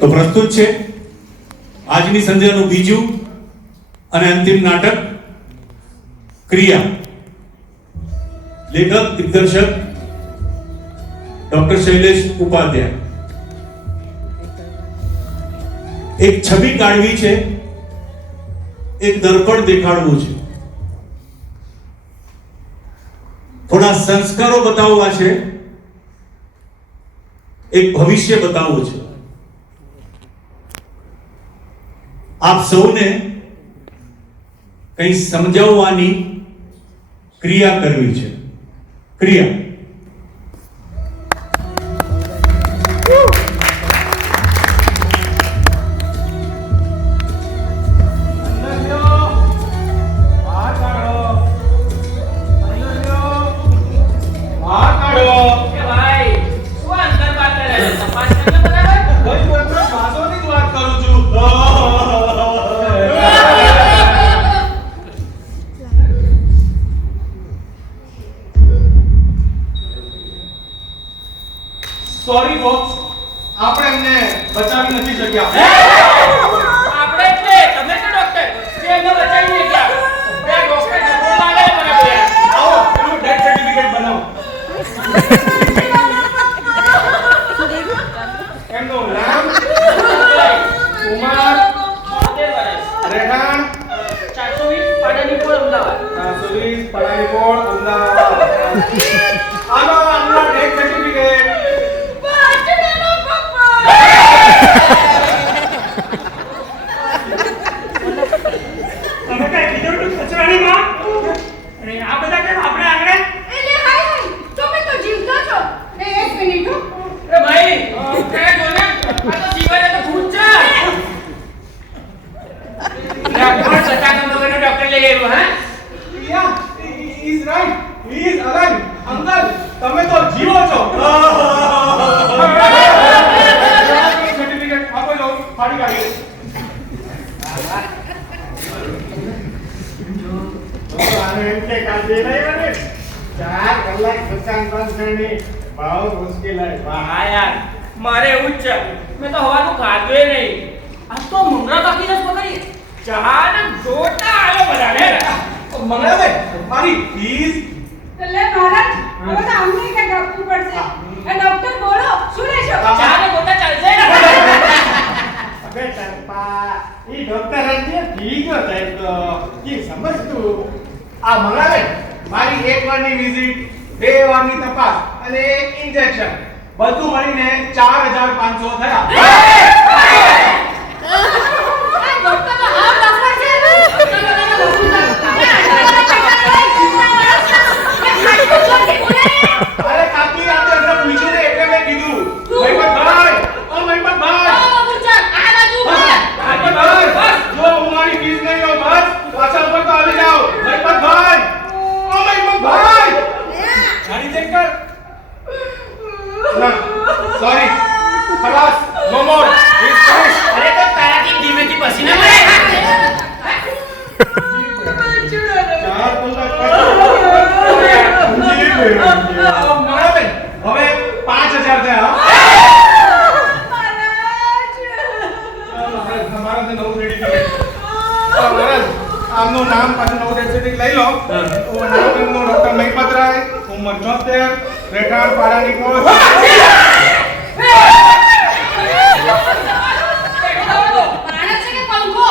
તો પ્રસ્તુત છે આજની સંધ્યાનું બીજું અને અંતિમ નાટક ક્રિયા. લેખક દિગ્દર્શક ડોક્ટર શૈલેષ ઉપાધ્યાય. એક છબી કાઢવી છે, એક દર્પણ દેખાડવું છે, થોડા સંસ્કારો બતાવવા છે, એક ભવિષ્ય બતાવવું છે. આપ સૌને કંઈ સમજાવવાની ક્રિયા કરવી છે. ક્રિયા. સોરી બોક્સ, આપણે એમને બચાવી નથી શક્યા. આપણે એટલે તમે તો ડોક્ટર જે એમને બચાવી નહીં ગયા. બે ડોક્ટર ને બોલ લાગે મને બોલ્યા. આવો પેલું ડેથ સર્ટિફિકેટ બનાવો. એમનું નામ કુમાર, 76 વર્ષ, રહેઠાણ 420 પાડાની પોળ, અમદાવાદ. 420 પડાની પોળ, અમદાવાદ. આનો આમનો ડેથ સર્ટિફિકેટ. તમે કઈ કીધું તું કચરાની માં? અરે આ બધા કેમ આપણે આગળ? એટલે હાય હાય, તમે તો જીવતો છો. ને એક મિનિટ હો. એ ભાઈ કે જોને આ તો જીવને તો ભૂત છે. ડોક્ટર સતાકમ વગરનો ડોક્ટર લઈ આવ્યો હે? Yeah, he is right. He is alive. Uncle, તમે તો જીવો છો. સર્ટિફિકેટ આપો લો, ફાડી કાઢી. એટલે કાઢી નહીં મને 4 કલાક દુકાન બંધ કરવી બહુ મુશ્કેલ છે. હા યાર, મારે એવું જ છે. મેં તો હવાનું ખાધું નહીં. આ તો મુંગરા કાકી રસ પકડી. ચા ને જોતા આલો બધાને. મંગળાબેન, મારી ફીસ. એટલે મહારાજ, હવે તો અમને કંઈક આપવું પડશે. એ ડોક્ટર બોલો, શું લેશો? ચા ને ગોતા ચાલશે. અબે તરપા ઈ ડોક્ટર આજે ઠીક થાય તો કી સમજતું. આ મંગળાબેન, મારી એક વારની વિઝિટ, 2 વારની તપાસ અને 1 ઇન્જેક્શન બધું મળીને 4500 થયા. આ ડોક્ટર તો હાવ ડોક્ટર છે. અરે કાકી, આ તો એમને પૂછ્યું ને એટલે મેં કીધું. મહિમતભાઈ, ઓ મહિમતભાઈ. મહિમતભાઈ, જો હું મારી ફીસ નહીં લઉં બસ પાછા ઉપર તો આવી જાઓ. મહિમતભાઈ, ઓ મહિમતભાઈ. ગાડી ચેક કર. ના, સોરી. ખલાસ, નો મોર. It's finish. અરે તો તારાથી ધીમેથી પસીના પડે. 4 કલાક મંગળાબેન, હવે 5000 થયા. તમારા નવું સર્ટિફિકેટ. મહારાજ, આમનું નામ પાછું નવું સર્ટિફિકેટ લઈ લો. નામ એમનું ડોક્ટર મહિપતરાય, ઉંમર 74, રહેઠાણ પાડાની પોળ. માણસ છે કે પંખો?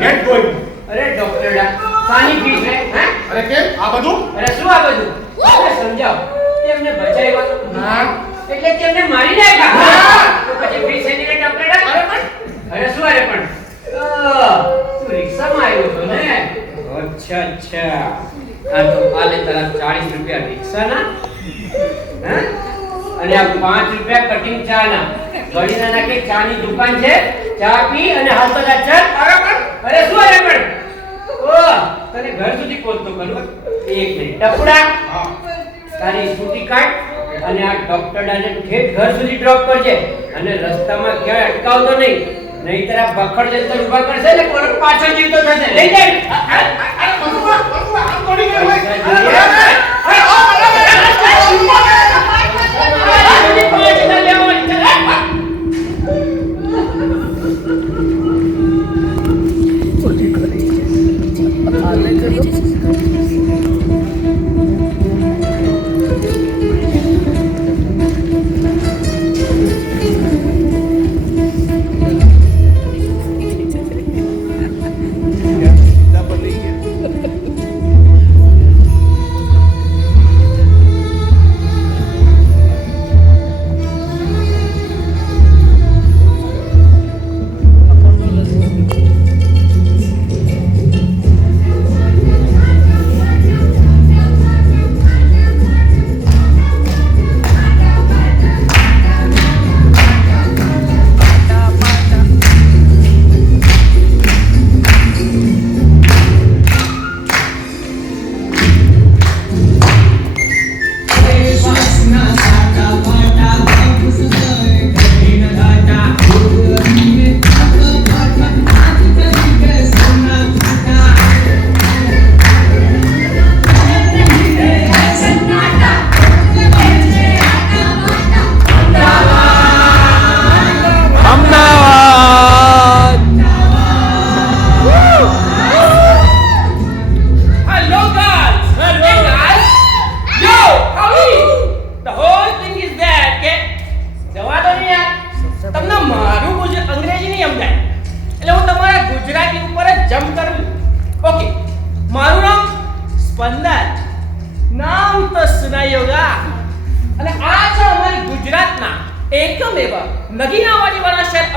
Get going. અરે ડોક્ટર સાની ફીસ હે હે અરે કેમ આ બધું? અરે શું આ બધું અરે સમજાવો તેમને બચાવ્યા ના. એટલે તેમને મારી નાખ્યા તો પછી ફીસ એની કે ડોક્ટર અરે પણ અરે શું અરે પણ તું રિક્ષામાં આવ્યો છો ને અચ્છા અચ્છા આ તો આલે તારા 40 રૂપિયા રિક્ષાના હે અને આ 5 રૂપિયા કટિંગ ચા ના ગળીના નાખે ચાની દુકાન છે ચા પી અને હાલતો જા ચાલ અરે શું અરે પણ ઓ તને ઘર સુધી પહોંચતો કરું એક મિનિટ ટપુડા હા. તારી સ્કૂટી કાઢ અને આ ડોક્ટરડાને ઠેઠ ઘર સુધી ડ્રોપ કરજે અને રસ્તામાં ક્યાંય અટકાવતો નહીં નહીંતર આ બખડ જંતર ઊભા કરશે ને કોણ પાછળ જીવતો થશે લઈ જાય અરે બધું આમ થોડી કે હોય.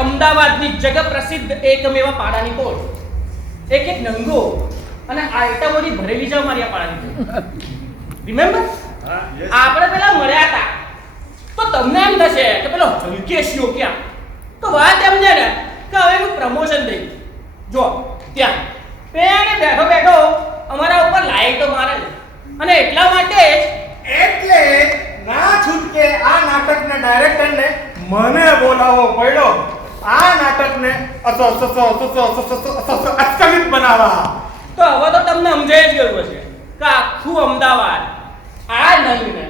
અમદાવાદની જગ પ્રસિદ્ધ એકમેવ પાડાની પોળ એક એક નંગો અને આઈટમોની ભરેલી છે અમારી આ પાડાની પોળ રિમેમ્બર આપણે પેલા મળ્યા હતા તો તમને એમ થશે કે પેલો હલકેશિયો ક્યાં તો વાત એમ છે ને કે હવે એનું પ્રમોશન થઈ જો ત્યાં પેણે બેઠો બેઠો અમારા ઉપર લાઈટો મારે છે અને એટલા માટે એટલે ના છૂટકે આ નાટકના ડાયરેક્ટરને મને બોલાવવો પડ્યો આ નાટકને અસ્કલિત બનાવવા. તો હવે તો તમને સમજાઈ જ ગયું હશે કે આખું અમદાવાદ આ નવીને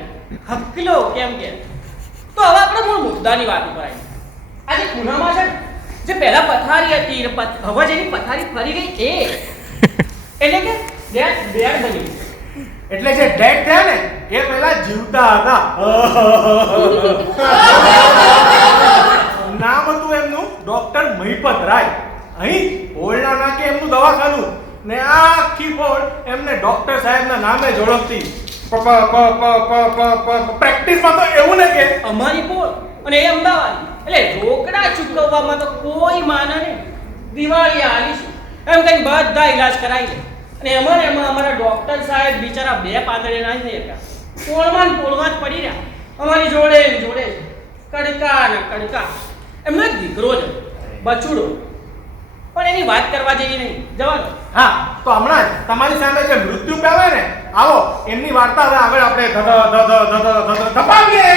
હકલો કેમ કે તો હવે આપણે મૂળ મુદ્દાની વાત ઉપર આવી આજે ખૂણામાં છે ને જે પહેલા પથારી હતી હવે જેની પથારી ફરી ગઈ એટલે કે ડેડ બની એટલે જે ડેડ થયા ને એ પહેલા જીવતા હતા. નામ હતું એમનું ડોક્ટર મહિપત રાય. અહીં ઓળના નાકે એમનું દવાખાનું ને આખી ફોડ એમને ડોક્ટર સાહેબના નામે જ ઓળખતી. પ્રેક્ટિસમાં તો એવું ને કે અમારી પોળ અને એ અમદાવાદ એટલે રોકડા ચૂકવવામાં તો કોઈ માને નહીં દિવાળી આવીશું એમ કઈ બધા ઈલાજ કરાવી લે અને એમાં અમારા ડોક્ટર સાહેબ બિચારા બે પાંદડે ના જ નહીં હતા પોળમાં જ પડી રહ્યા અમારી જોડે કડકા ને કડકા એમનો એક દીકરો છે બચુડો પણ એની વાત કરવા જેવી નહીં જવા દો. હા તો હમણાં જ તમારી સામે જે મૃત્યુ પામે ને આવો એમની વાર્તા હવે આગળ આપણે ધપાવીએ.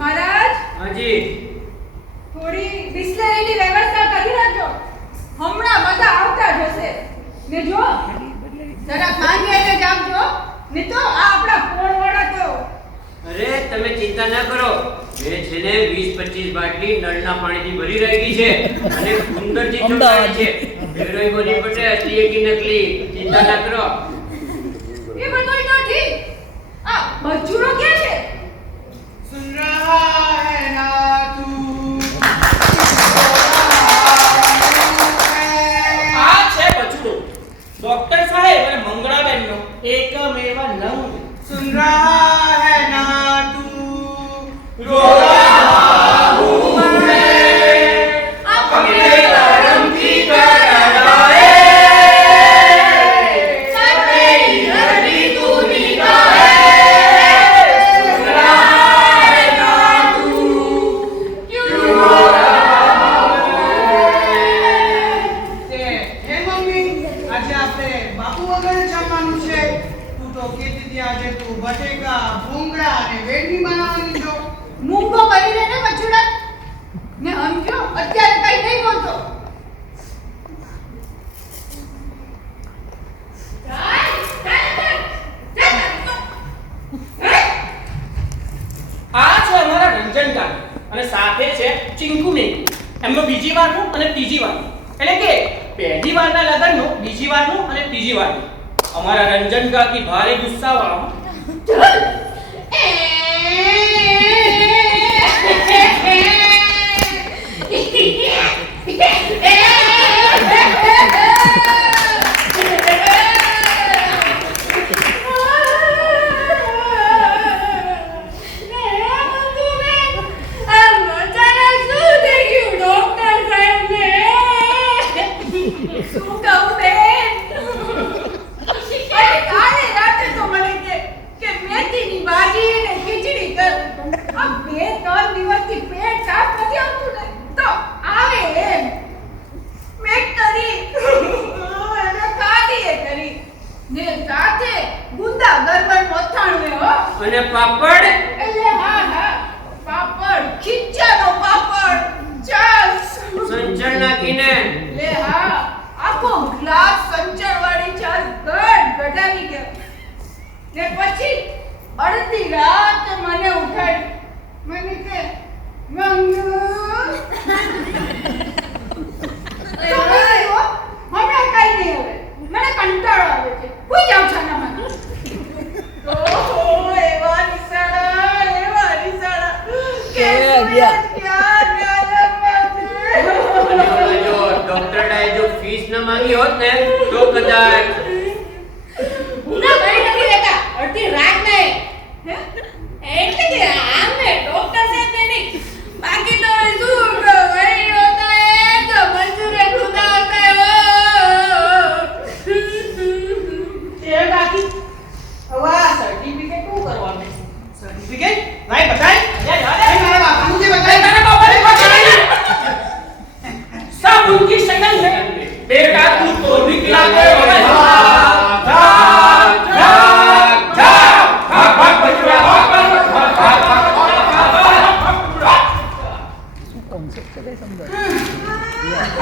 મહારાજ હાજી થોડી બિસ્લેરીની વ્યવસ્થા કરી રાખજો. હમણાં બધા આવતા જ હશે. ને જો જરા માંગીને જ આપજો. ને તો આ આપણા ફોનવાળા તો અરે તમે ચિંતા ના કરો. એ છે ને 20-25 બાટલી નળના પાણીથી ભરી રહી છે અને સુંદરથી ચોટાડી છે. ફેરોઈ બોલી પટે અસલી કે નકલી. ચિંતા ના કરો. એ બધું તો ઠીક. આ બચુડો ક્યાં છે? सुन रहा है ना तू આ છે બચુડો, ડોક્ટર સાહેબ અને મંગળાબેનનો એકમેવ નંગ. सुन रहा है ना तू रो रहा हूं मैं, अपने धर्म की करड़ाए, सभी धरती तू निगाहे, सुन रहा है ना तू क्यों रो रहा हूं मैं. હે મમ્મી આજે આપણે બાપુ વગર જમવાનું છે. તું તો કહેતી હતી આજે તું બટેકા ભૂંગળા અને વેડમી બનાવવાની છો. મૂંગો કરી દે ને બચુડા. ને સમજો અત્યારે કઈ નહીં બોલતો. આ છે અમારા રંજનકા અને સાથે છે ચિંકુ મેકુ. એમનો બીજી વારનું અને ત્રીજી વારનું, એટલે કે પહેલી વારના લગનનું, બીજી વારનું અને ત્રીજી વારનું. અમારા રંજનકા કી ભારે ગુસ્સા વાળો. શું કહું બેન? અરે કાલે રાતે તો મને કે મેથીની ભાજી ને ખીચડી કર. આ 2-3 દિવસથી પેટ સાફ નથી આવતું ને તો આવે એમ. મેં કરી અને ખાધી કરી ને સાથે ગુંદા ગરબન મોથાણું હો. અને પાપડ એટલે હા પાપડ, ખીચાનો પાપડ, ચાસ સંચળ નાખીને. લે હા આખો ગ્લાસ સંચળવાળી ચાસ ગઢાવી ગયો. ને પછી અડધી રાત મને ઉઠાડી. મને કે મંગુ હમણાં કઈ નહીં હવે. મને કંટાળો આવે છે. કોઈ જાવ છાનામાં. ઓહો એવા નિશાળા કે ક્યાં અને ઓલો જો ડોક્ટર ડાય જો ફીસ ન માંગી હોત ને તો કદાચ ઉના ભાઈ નથી રહેતા. અડધી રાત નહીં. એટલે કે આમને ડોક્ટર સાહેબ ને નહીં. બાકી તો શું ભાઈ હોતા હે તો મંજૂરે ખુદા હોતા હે. એ બાકી હવે આ સર્ટિફિકેટ શું કરવાનું? સર્ટિફિકેટ ભાઈ બતાય. મારા બાપુ મુझे बताया તારા બાપાને બતાય. सब उनकी शक्ल है. बेटा तू तो निकला है.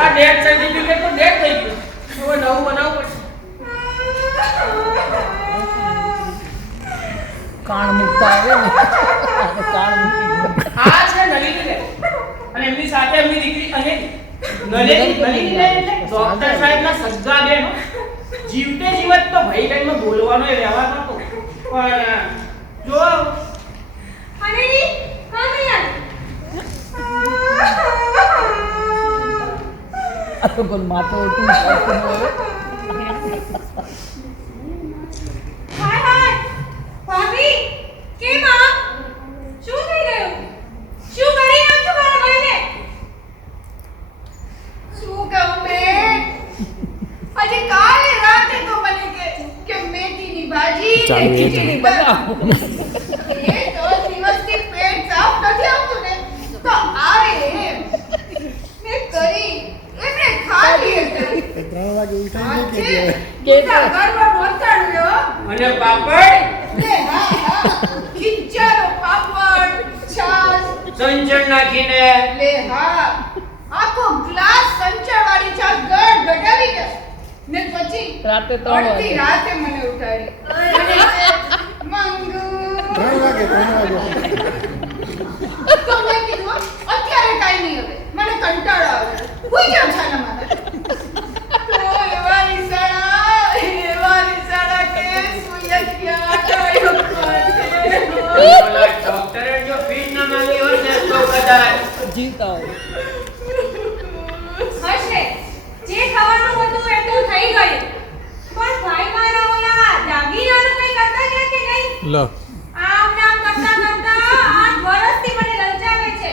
આ ડેથ સર્ટિફિકેટ તો ડેથ થઈ ગયું. હવે નવું બનાવવું પડશે. કાણ મુકતા આવે ને કાણ મૂકી આ છે નલિનીબેન અને એમની સાથે એમની દીકરી અનેલી. નલિનીબેન એટલે ડોક્ટર સાહેબના સગા બેન હો. જીવતે જીવત તો ભાઈ બહેનમાં બોલવાનો એ વ્યવહાર નતો. પણ જો અને ની હા ભૈયા આ તો કોઈ માથો ઉઠું પડતું હોય. હાય હાય ભાભી કેમ આ શું થઈ ગયું? શું કરી નાખ્યું મારા ભાઈને? શું કહું બેન? આજે કાલે રાતે તો મને કે મેથીની ભાજી ને ખીચડી બનાવો. એ તો દિવસથી પેટ સાફ નથી આવતું ને તો આવે એમ. મેં કરી એમને ખાધી હતી. 3 વાગે ઉઠાઈ આજે ગઈ ગુંદા ગરબા મોથાણું હો. અને પાપડ લે હા ખીચાનો પાપડ, છાશ, સંચળ નાખીને. લે હા, આખો ગ્લાસ સંચળવાળી ચા ગળ ગટાવી દે ને પછી રાતે 3 વાગે. અડધી રાતે મને ઉઠાડી મને કહે, મંગુ 3 વાગે તો મેં કીધું અત્યારે કાઈ નહીં, હવે મને કંટાળો આવે, હુઈ જાવ છાના મારા. તો એવા નિશાળા કે સુઈ ગયા કાયો ઓલા ડોક્ટરે જો ફીસ ના માંગી હોત ને તો કદાચ. જીવતા હોય. હશે જે ખાવાનું હતું એ તો થઈ ગયું, પણ ભાઈ મારા ઓલા દાગીનાનું કંઈ કરતા ગયા કે નહીં? લો આમ નામ કરતા કરતા 8 વર્ષથી મને લલચાવે છે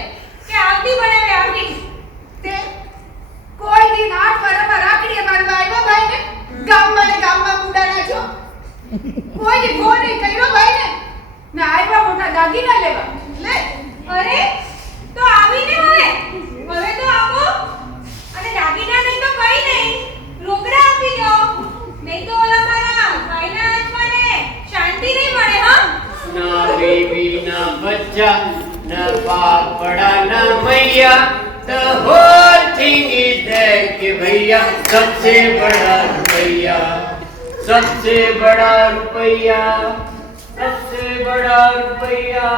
કે આવતી બનાવે આવતી. તે કોઈ દિન 8 વર્ષમાં રાખડીએ મારવા આવ્યો ભાઈ ને, ગામમાં કુડા નાખ્યો, કોઈ દી ફોન નહીં કર્યો ભાઈ ને, ના આવ્યા મોટા દાગીના લેવા. લે અરે તો આવીને હવે તો આપો, અને દાગીના નહીં તો કઈ નહીં, રોકડા આપી દો, નહીં તો ઓલા મારા ભાઈના હાથમાં શાંતિ નહીં મળે. હા, ના બેબી ના બચ્ચા ના પાપડા ના મૈયા, the whole thing is that कि भैया सबसे बड़ा रुपया, सबसे बड़ा रुपया, सबसे बड़ा रुपया,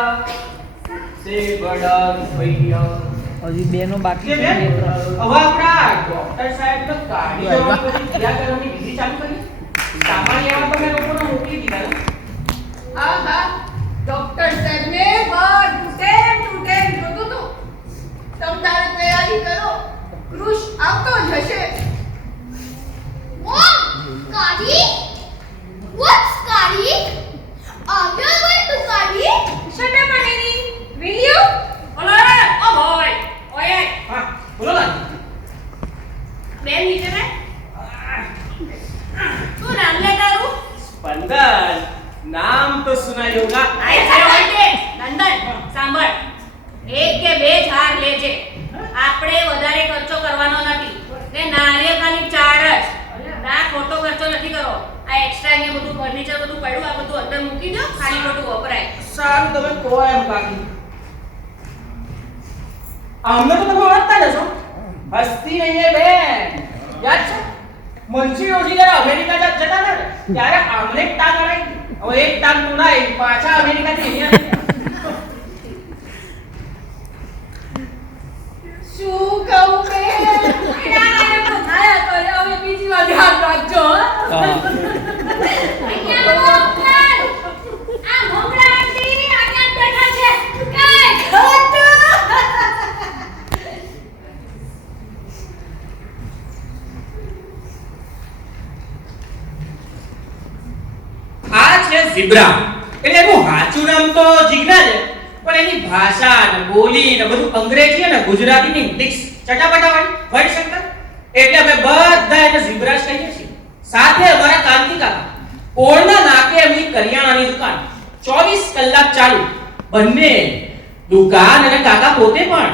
सबसे बड़ा रुपया. હજી બેનો બાકી કે છે. બેન, હવે આપણા ડોક્ટર સાહેબ તો ગાડી જવાની બધી ક્રિયા કરવાની વિધિ ચાલુ કરી. સામાન્ય એવા તમે લોકોને મોકલી દીધા ને? આહા, ડોક્ટર સાહેબને બધું ટેમ ટુ ટેમ જોતું હતું. તમ તારે તૈયારી કરો, કૃષ આવતો જ હશે. Mom, Kari? What's Kari? Are you going to Kari? shut up Anini, will you? ઓય હા બોલો ને. બેન નીચે ને તું નામ લે તારું? સ્પંદન નામ તો સુનાઈ હોગા. આય છે ઓકે નંદન સાંભળ, 1 કે 2 ઝાડ લેજે, આપણે વધારે ખર્ચો કરવાનો નથી ને નારિયેળ ખાલી 4 જ. ના ખોટો ખર્ચો નથી કરવો. આ એક્સ્ટ્રા અહીંયા બધું ફર્નિચર બધું પડ્યું, આ બધું અંદર મૂકી દો, ખાલી ખોટું વપરાય. સારું તમે કહો એમ કાકી. અમને તો તમે ઓળખતા જ હશો, હસ્તી નહીં એ બેન. યાદ છે મનસી રોજી જ્યારે અમેરિકા જતા હતા ને ત્યારે આમને એક ટાંગ અડાઈ, હવે એક ટાંગ તું ના આવી, પાછા અમેરિકાથી અહીંયા શું કહું બેન? હવે બીજી વાર ધ્યાન રાખજો. અહીંયા ઉપર આ મોગરા આંટી અહીંયા બેઠા છે, કાઈ ખોટું. આ છે ઝીબ્રા. એટલે એનું સાચું નામ તો જીગ્ના છે, પણ એની ભાષા ને બોલી ને બધું અંગ્રેજી અને ગુજરાતીની મિક્સ ચટાપટાવાળી વર્ડ શંકર, એટલે અમે બધા એને ઝીબ્રા જ કહીએ છીએ. સાથે અમારા કાંતિ કાકા પોળના નાકે એમની કરિયાણાની દુકાન 24 કલાક ચાલુ. બંને દુકાન અને કાકા પોતે પણ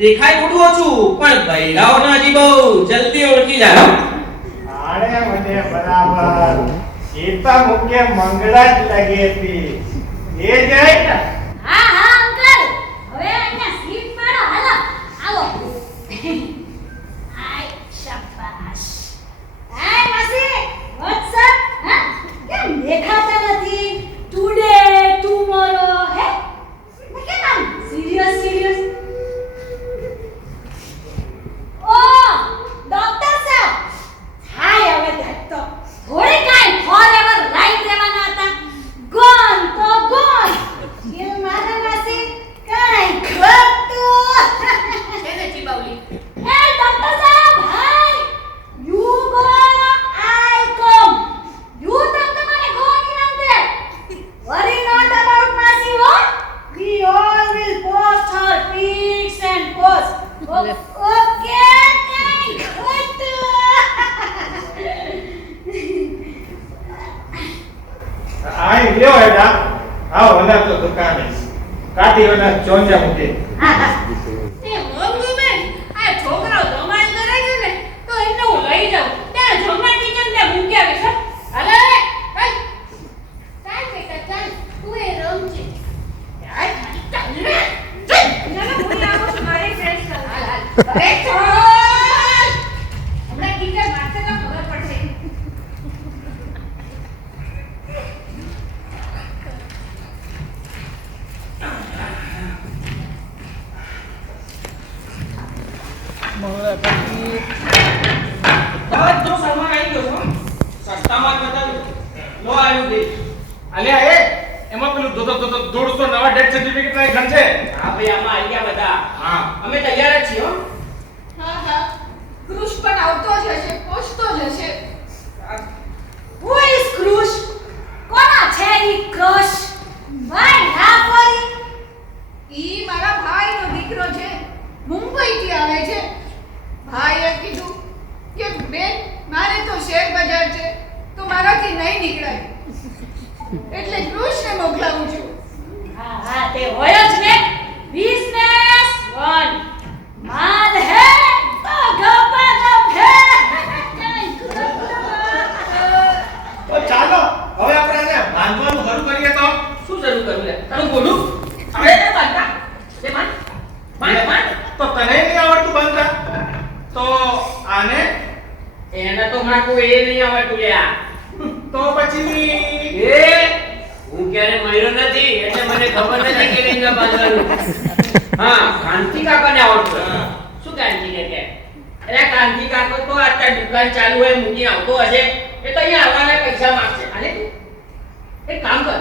દેખાય થોડું ઓછું, પણ બૈરાઓના હજી બહુ જલ્દી ઓળખી જાય. આડે મને બરાબર સીતા મુકે મંગળા જ લગી હતી એ જાય ને. હા હા અંકલ, હવે અહીંયા સીટ મારો, હાલો આવો. આય શાબાશ. હાય માસી, વોટ્સ અપ? હા કેમ દેખાતા નથી? ટુડે ટુમોરો હે કેમ આમ સિરિયસ? ઓ ડોક્ટર સાહેબ, હાય હવે ધક્તો થોડી કાઈ ફોરએવર રાઈટ રહેવાના હતા. ગોન તો ગોન. દિલ મારા નાસી કાઈ ખોટું. છે ને ચીબાવલી? એ ડોક્ટર સાહેબ, hi you go I come. You તમ તમારે ગો ની નામતે. વરી નોટ અબાઉટ માસી હો. We all will post her pics and post. Okay કાઈ ખોટું. આઈ લ્યો એડા આવો વડા તો દુકાને કાઢી વડા ચોંજા મૂકે. એ મોંઘુ બેન, આ છોકરો ધમાલ કરે છે ને તો એને હું લઈ જાઉં, ત્યાં જમવા ટીચર ને મૂકી આવીશ. હાલે હાલે ચાલ ચાલ બેટા ચાલ, તું એ રમજે. ચાલ ચાલ ચાલ. અરે ચાલ હમણાં ટીચર મારશે તો ખબર પડશે. મંગળા કાકી બધો સામાન આવી ગયો હો. સસ્તામાં જ બતાવ્યું. લો આવ્યું દે. અલ્યા એ એમાં પેલું 150 નવા ડેથ સર્ટિફિકેટ ના ઘન છે. હા ભાઈ આમાં આવી ગયા બધા. હા અમે તૈયાર જ છીએ હો. હા હા કૃષ પણ આવતો જ હશે, પહોંચતો જ હશે. Who is Krush? કોના છે ઈ ક્રશ? ભાઈ ના પડી. ઈ મારા ભાઈનો દીકરો છે, મુંબઈથી આવે છે. ભાઈએ કીધું કે બેન મારે તો શેર બજાર છે તો મારાથી નહીં નીકળાય, એટલે કૃષ્ણને મોકલાવું છું. હા હા તે હોય જ ને. બિઝનેસ વન માલ હે તો ગપગપ હે. તો ચાલો હવે આપણે આને બાંધવાનું શરૂ કરીએ તો. શું શરૂ કરવું લે? તારું બોલું? આપણે તે બાંધતા. તે બાંધ. બાંધ. તો તને નહીં આવડતું બાંધતા તો આને એને તો હમણાં કોઈ એ નહીં આવડતું લ્યા. તો પછી એ હું ક્યારે મર્યો નથી એટલે મને ખબર નથી કેવી રીતના બાંધવાનું. હા કાંતિ કાકાને આવડતું. શું કાંતિ કાકા? અરે કાંતિ કાકો તો અત્યારે દુકાન ચાલુ હોય મૂકી આવતો હશે, એ તો અહીંયા આવવાના પૈસા માંગશે. આલે તું એક કામ કર,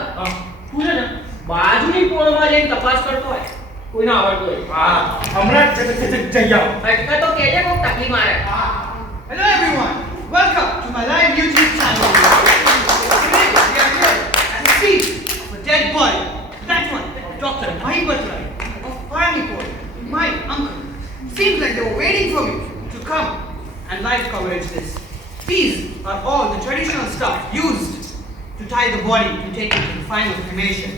તું છે ને બાજુની પોળમાં જઈને તપાસ કરતો હોય, કોઈને આવડતું હોય. હા હમણાં જ જઈ આવો. એટલે તો કહેજે કોઈક તકલીફ મારે. Hello everyone, welcome to my live YouTube channel. Today we are here at the scene of a dead body. That one, Dr. Bhai Batra of Paranipur, my uncle. Seems like they were waiting for me to come and live coverage this. These are all the traditional stuff used to tie the body to take it to the final cremation.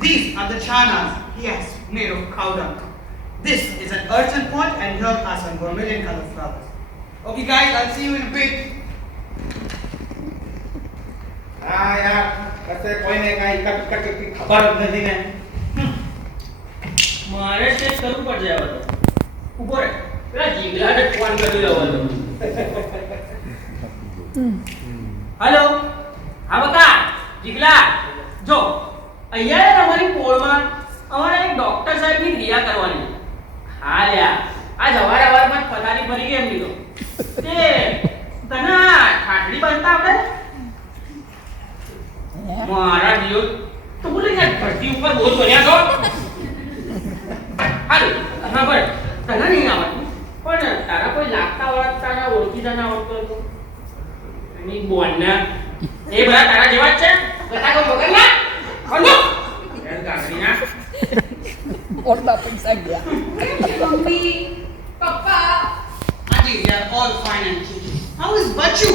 These are the chanas he has made of cow dung. This is an earthen pot and here are some vermilion colored flowers. Okay guys, I'll see you in a bit. હા યાર કશે કોઈને કાંઈ ખબર જ નથી ને. મારે સ્ટેજ કરવું પડશે હવે તો. ઉભો રહે, પેલા જીગલાને ફોન કરી લેવો તો. હેલો, હા બકા, જીગલા, જો અહીંયા અમારી પોળમાં અમારે એક ડોક્ટર સાહેબની ક્રિયા કરવાની. હા લ્યા, આ જવારમાં પથારી ભરી ગઈ એમની તો. તે તને ખાટલી બાંધતા આવડે? મારા દિયો તો બોલે કે ધરતી ઉપર બોજ બન્યા છો. હારું, હા બરાબર, તને નહીં આવડતું પણ તારા કોઈ લાગતા ઓળખતા ઓળખીતા આવડતો હતો એની બોનના એ બધા તારા જેવા જ છે. બધા કોઈ મગજના ખંડો યાર ગાડીના ઓરડા પૈસા ગયા. મમ્મી, પપ્પા, Auntie, we are all fine and chill. How is Bachu?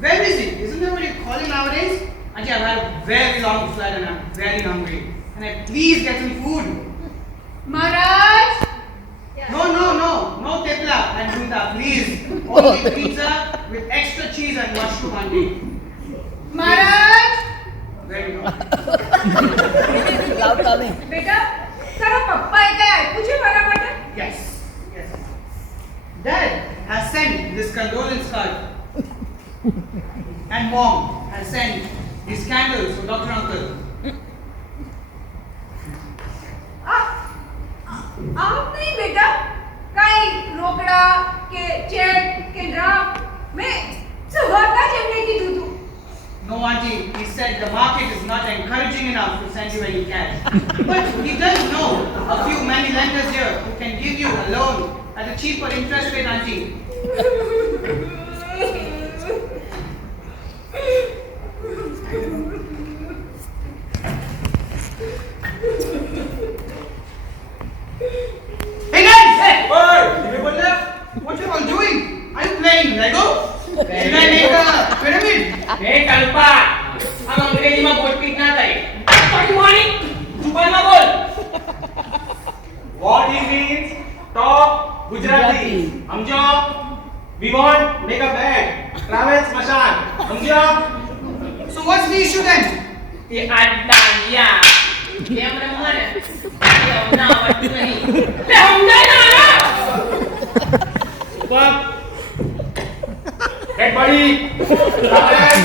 Where is he? Isn't that what you call him nowadays? Auntie, I've had a very long flight and I'm very hungry. Can I please get some food? Maharaj, No tepla and Buddha, please. Only pizza with extra cheese and mushroom auntie. Maharaj. Very good. લાવતા નહીં. બેટા, તારા પપ્પાએ કઈ આપ્યું છે મારા માટે? Yes. Dad has sent this condolence card. And mom has sent these candles for Dr. Uncle. આમ નહીં બેટા, કઈ રોકડા કે ચેક કે ડ્રાફ્ટ મેં સવારના જ એમને કીધું હતું. No, auntie, he said the market is not encouraging enough to send you any cash. But he does know a few many lenders here who can give you a loan at a cheaper interest rate, auntie. Hey guys! Hey! What you all doing? Are you playing Lego? Should I make a pyramid? એ કલ્પા, આમ અંગ્રેજીમાં બોલપીટ ના થાય. પટવાની જુબાનમાં બોલ. What he means talk Gujarati. સમજો? We want make a bed. Travel smashan. સમજો? So what's the issue then? એ આડાયા કેમ રમવાને એ હમણાં આવડતું નહીં. લે સમજાય ના. Okay, let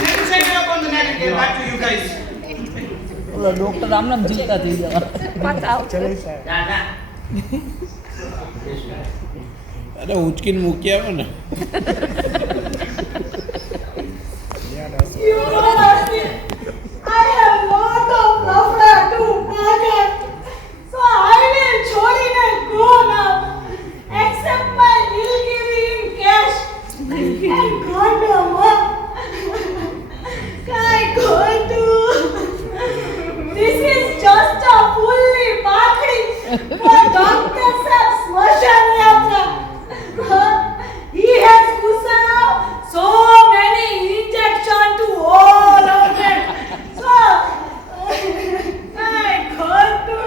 me check it up on the net and get back to you guys. Ola doctor આમ નામ જીવતા થઈ જવા દાદા અરે ઉચકીને મૂકી આવો ને You know, Nasti, I have lot of lafda to forget. So I will chorine go now. Accept my Nilgiri in cash. And God no more. I go to. This is just a fully pakdi for Dr. Sahib Smashan Yatra. He has kusan out so many injections to all of them. So, I got to.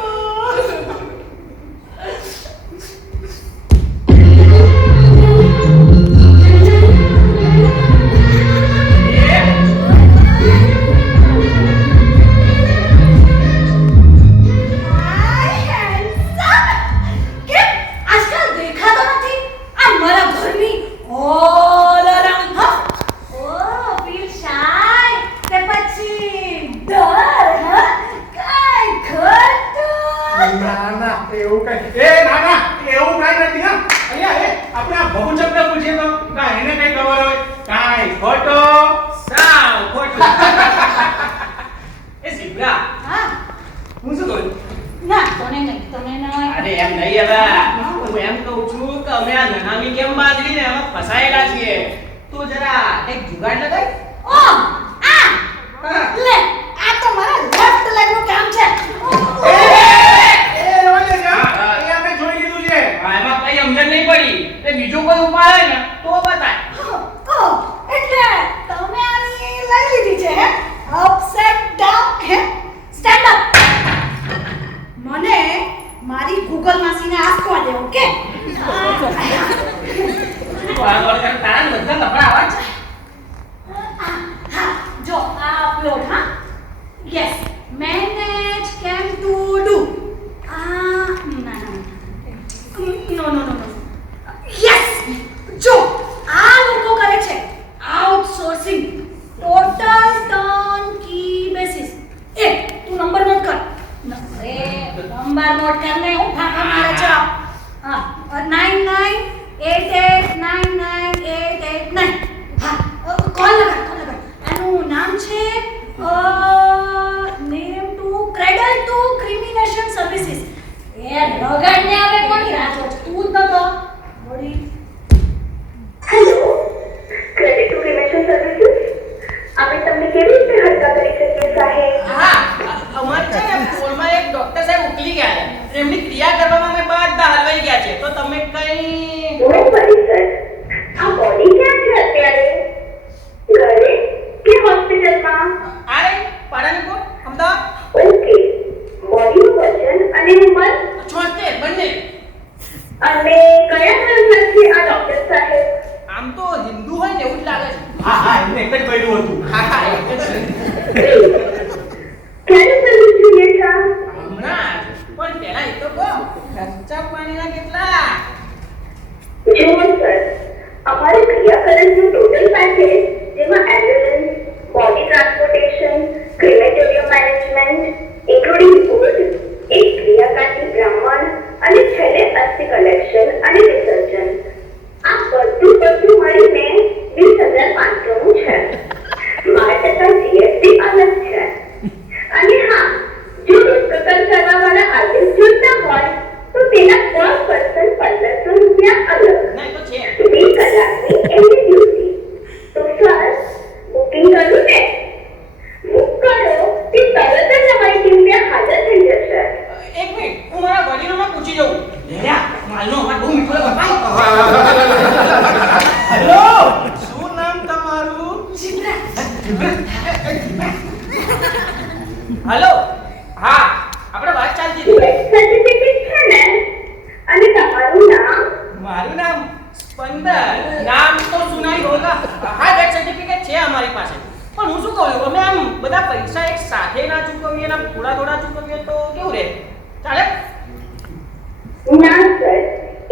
ના sir,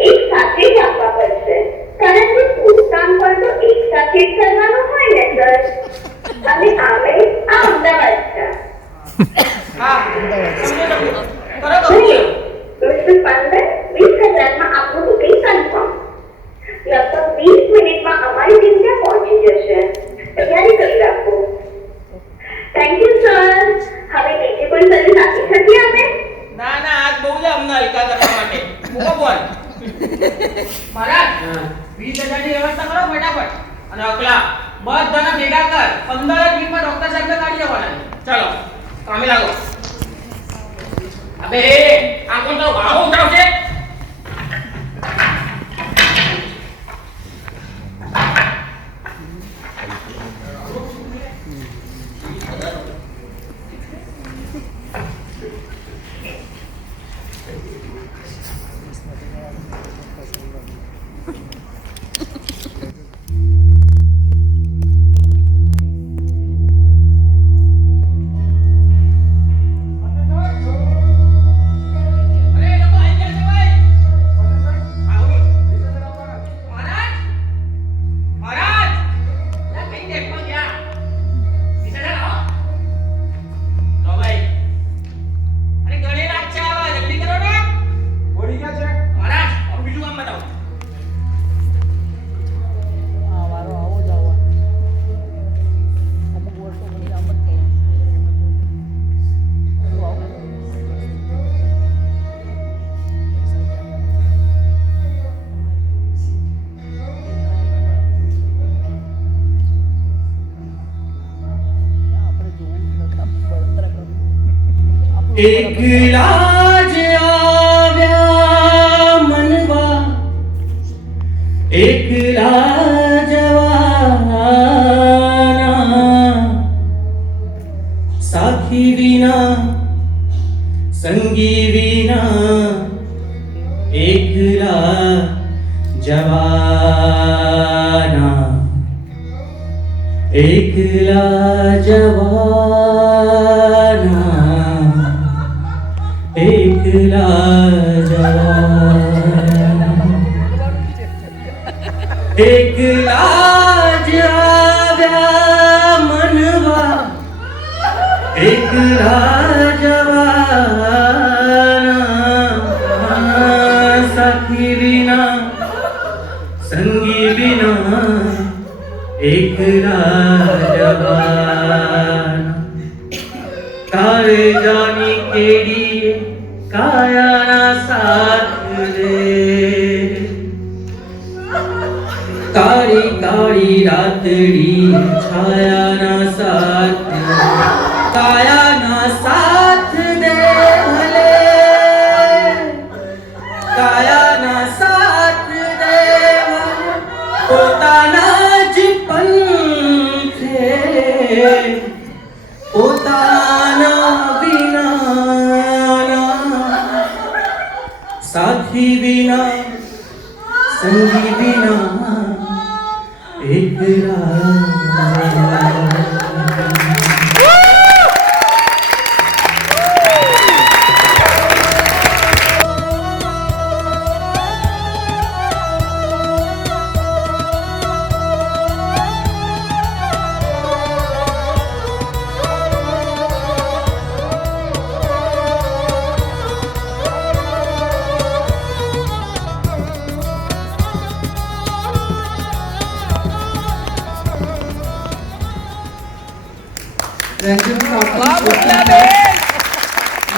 એક સાથે જ આપવા પરંતુ ખૂબ કામ પર તો એક સાથે જ કરવાનું હોય ને સર. અને આમે આ અમદાવાદ છે. હા સમજો કરો તો ભલે 15-20,000 માં આપનું બુકિંગ કન્ફર્મ. લગભગ 20 મિનિટમાં અમારી ટીમ ત્યાં પહોંચી જશે. તૈયારી કરી રાખો. Thank you sir. હવે બીજી કોઈ સર્વિસ આપી શકીએ અમે? ના ના આજ બહુ જ અમને હલકા કરવા માટે મૂકો ફોન. મહારાજ 20,000 ની વ્યવસ્થા કરો ફટાફટ. અને અકલા બધાને ભેગા કર. 15 મિનિટમાં ડોક્ટર સાહેબને કાઢી જવાના છે. ચાલો કામે લાગો. અબે આ કોણ તો ભાડો ઉઠાવશે? આ વારો આવો જ આવવાનો. અમુક વર્ષો પછી આમ જ એકલા જ આવ્યા મનવા એકલા જવાના સાથી વિના સંગી વિના એકલા જવાના એકલા જવાના એકલા જવાના એકલા જ આવ્યા મનવા એકલા જવાના સાથી વિના સંગી વિના એકલા જવાના તારે જાની કેડીએ કાયાના સાથ દે કાળી કાળી રાતડી છાયાના સાથ કાયાના સાથ દે ભલે કાયાના સાથ દે પોતાના જ પંથે પોતાના વિના સાથી વિના સંગી વિના એકલા Ranjan Thakur,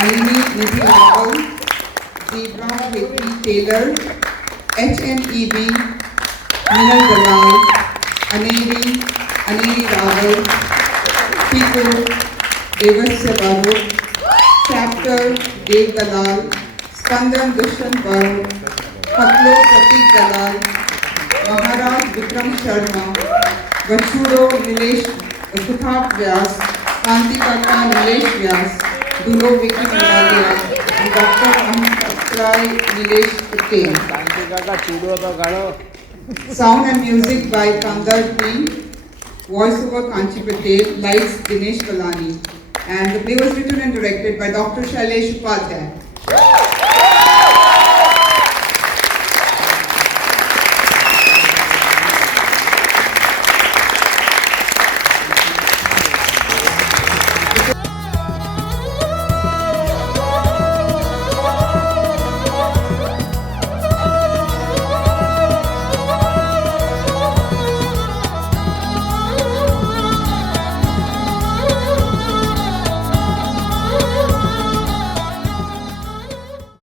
Alini Nidhi Rawal, Zebra Vicky Taylor, HNEB, Minal Dalal, Aneri Rawal, Pico, Devasya Babu, Chapter Dev Dalal, Spandan Dushan Baru, Haklo Pratik Dalal, Maharaj Vikram Sharma, Vachudo Nilesh Sukhat Vyas, Kanti Kaka Nilesh Vyas, Dulo Vicky Mandalia, and Dr. Amtrai Nilesh Patel. Sound and music by Kandar Queen, voice over Kanchi Patel, lights Dinesh Kalani, and the play was written and directed by Dr. Shailesh Upadhyay.